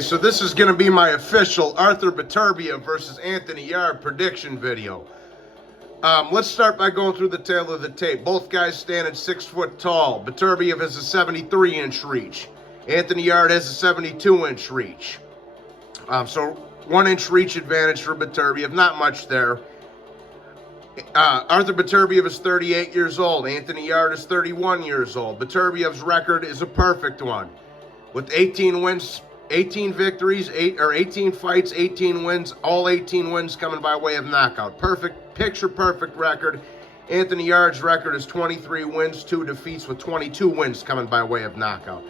So this is going to be my official Artur Beterbiev versus Anthony Yarde prediction video. Let's start by going through the tail of the tape. Both guys stand at 6 foot tall. Beterbiev has a 73-inch reach. Anthony Yarde has a 72-inch reach. So 1-inch reach advantage for Beterbiev. Not much there. Artur Beterbiev is 38 years old. Anthony Yarde is 31 years old. Beterbiev's record is a perfect one, with 18 wins, 18 victories, 18 fights, 18 wins, all 18 wins coming by way of knockout. Picture-perfect record. Anthony Yarde's record is 23 wins, 2 defeats, with 22 wins coming by way of knockout.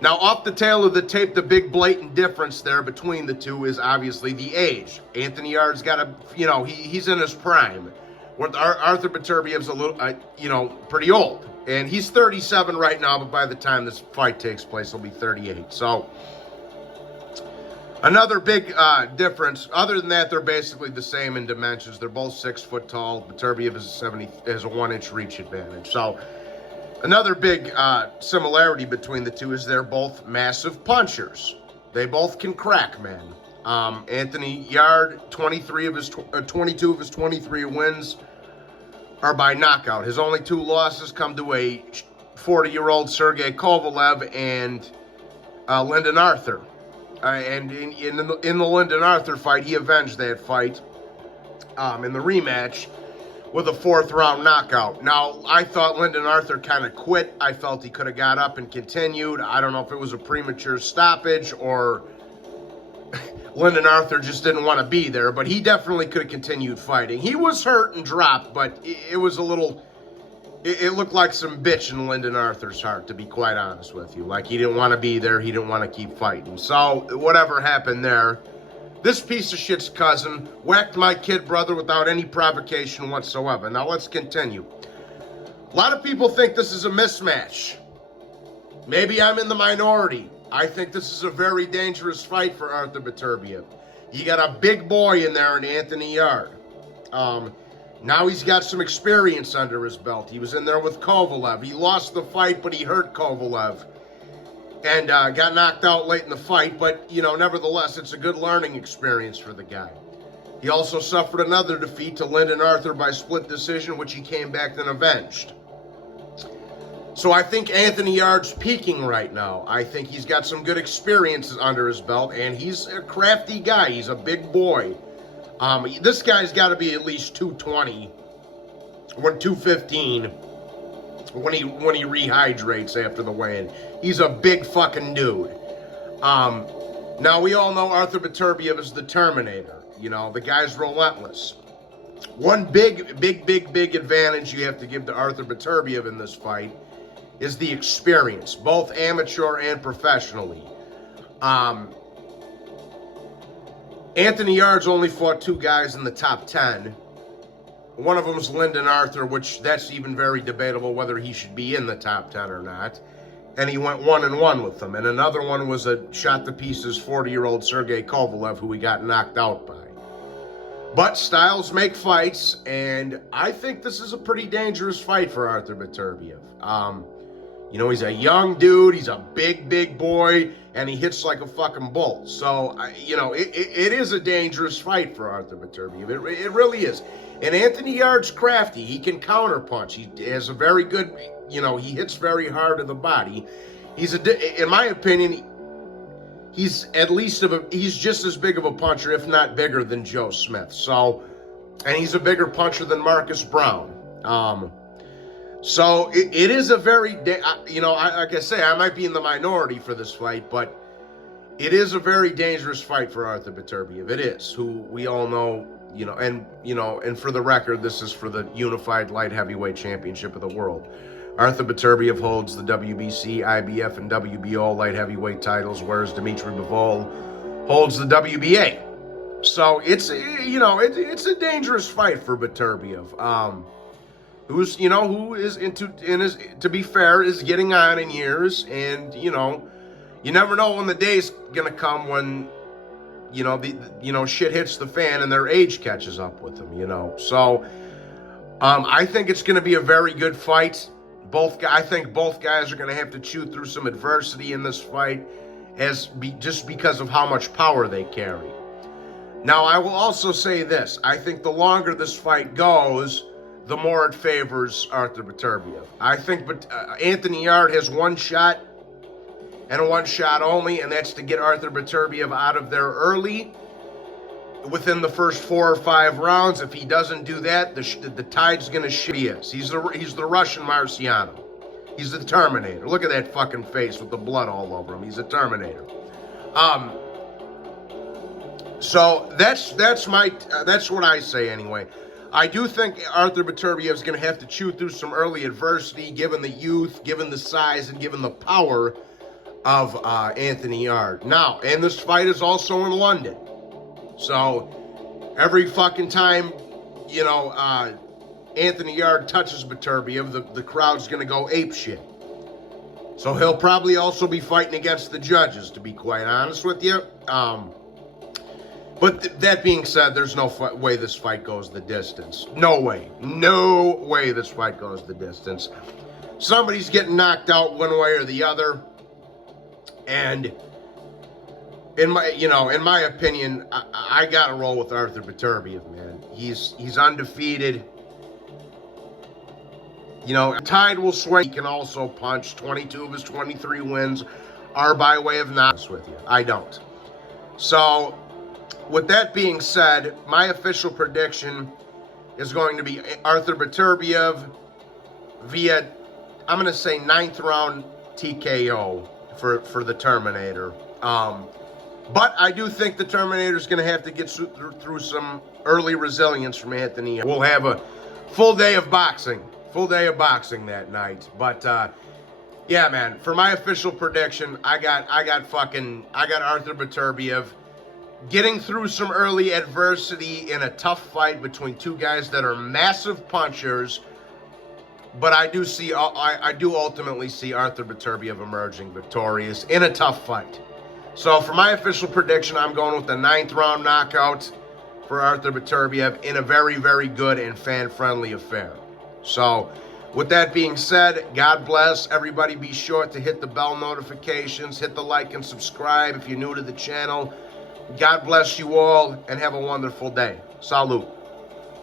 Now, off the tail of the tape, the big blatant difference there between the two is obviously the age. Anthony Yarde's got he's in his prime. Artur Beterbiev's a little, pretty old. And he's 37 right now, but by the time this fight takes place, he'll be 38. So, another big difference. Other than that, they're basically the same in dimensions. They're both 6 foot tall. Beterbiev has a 1-inch reach advantage. So, another big similarity between the two is they're both massive punchers. They both can crack, man. Anthony Yarde, 22 of his 23 wins are by knockout. His only 2 losses come to a 40-year-old Sergey Kovalev and Lyndon Arthur. And in the Lyndon Arthur fight, he avenged that fight in the rematch with a 4th-round knockout. Now, I thought Lyndon Arthur kind of quit. I felt he could have got up and continued. I don't know if it was a premature stoppage or Lyndon Arthur just didn't want to be there, but he definitely could have continued fighting. He was hurt and dropped, but it was a little... It looked like some bitch in Lyndon Arthur's heart, to be quite honest with you. Like, he didn't want to be there. He didn't want to keep fighting. So, whatever happened there, this piece of shit's cousin whacked my kid brother without any provocation whatsoever. Now, let's continue. A lot of people think this is a mismatch. Maybe I'm in the minority. I think this is a very dangerous fight for Artur Beterbiev. You got a big boy in there in Anthony Yarde. Now he's got some experience under his belt. He was in there with Kovalev. He lost the fight, but he hurt Kovalev. And got knocked out late in the fight. But, nevertheless, it's a good learning experience for the guy. He also suffered another defeat to Lyndon Arthur by split decision, which he came back and avenged. So I think Anthony Yarde's peaking right now. I think he's got some good experiences under his belt, and he's a crafty guy. He's a big boy. This guy's got to be at least 220 or 215 when he rehydrates after the weigh-in. He's a big fucking dude. Now, we all know Artur Beterbiev is the Terminator. The guy's relentless. One big advantage you have to give to Artur Beterbiev in this fight is the experience, both amateur and professionally. Anthony Yarde's only fought 2 guys in the top 10. One of them is Lyndon Arthur, which that's even very debatable whether he should be in the top 10 or not. And he went 1-1 with them. And another one was a shot-to-pieces 40-year-old Sergey Kovalev, who he got knocked out by. But styles make fights, and I think this is a pretty dangerous fight for Artur Beterbiev. He's a young dude, he's a big boy, and he hits like a fucking bull. So, it is a dangerous fight for Artur Beterbiev. It really is. And Anthony Yarde's crafty. He can counterpunch. He has a very good, he hits very hard to the body. In my opinion, he's he's just as big of a puncher, if not bigger, than Joe Smith. So, and he's a bigger puncher than Marcus Brown. So it is a very, like I say, I might be in the minority for this fight, but it is a very dangerous fight for Artur Beterbiev. It is, who we all know, and for the record, this is for the unified light heavyweight championship of the world. Artur Beterbiev holds the WBC, IBF, and WBO light heavyweight titles, whereas Dimitri Bivol holds the WBA. So it's a dangerous fight for Beterbiev. Who is to be fair, is getting on in years, and you never know when the day's gonna come when shit hits the fan and their age catches up with them. So I think it's gonna be a very good fight. I think both guys are gonna have to chew through some adversity in this fight, just because of how much power they carry. Now, I will also say this. I think the longer this fight goes, the more it favors Artur Beterbiev. I think Anthony Yarde has one shot, and one shot only, and that's to get Artur Beterbiev out of there early, within the first 4 or 5 rounds. If he doesn't do that, the tide's going to shift. He is. He's the Russian Marciano. He's the Terminator. Look at that fucking face with the blood all over him. He's a Terminator. So that's what I say anyway. I do think Artur Beterbiev is going to have to chew through some early adversity, given the youth, given the size, and given the power of Anthony Yarde. Now, and this fight is also in London. So every fucking time, Anthony Yarde touches Beterbiev, the crowd's going to go apeshit. So he'll probably also be fighting against the judges, to be quite honest with you. But that being said, there's no way this fight goes the distance. No way. No way this fight goes the distance. Somebody's getting knocked out one way or the other. And in my opinion, I gotta roll with Artur Beterbiev, man. He's undefeated. Tide will sway. He can also punch. 22 of his 23 wins are by way of knocks with you. I don't. So, with that being said, my official prediction is going to be Artur Beterbiev via, I'm going to say 9th round TKO for the Terminator. But I do think the Terminator is going to have to get through some early resilience from Anthony. We'll have a full day of boxing that night. But yeah, man, for my official prediction, I got Artur Beterbiev getting through some early adversity in a tough fight between two guys that are massive punchers. But I do ultimately see Artur Beterbiev emerging victorious in a tough fight. So for my official prediction, I'm going with the 9th round knockout for Artur Beterbiev in a very, very good and fan-friendly affair. So with that being said, God bless. Everybody be sure to hit the bell notifications, hit the like and subscribe if you're new to the channel. God bless you all and have a wonderful day. Salud.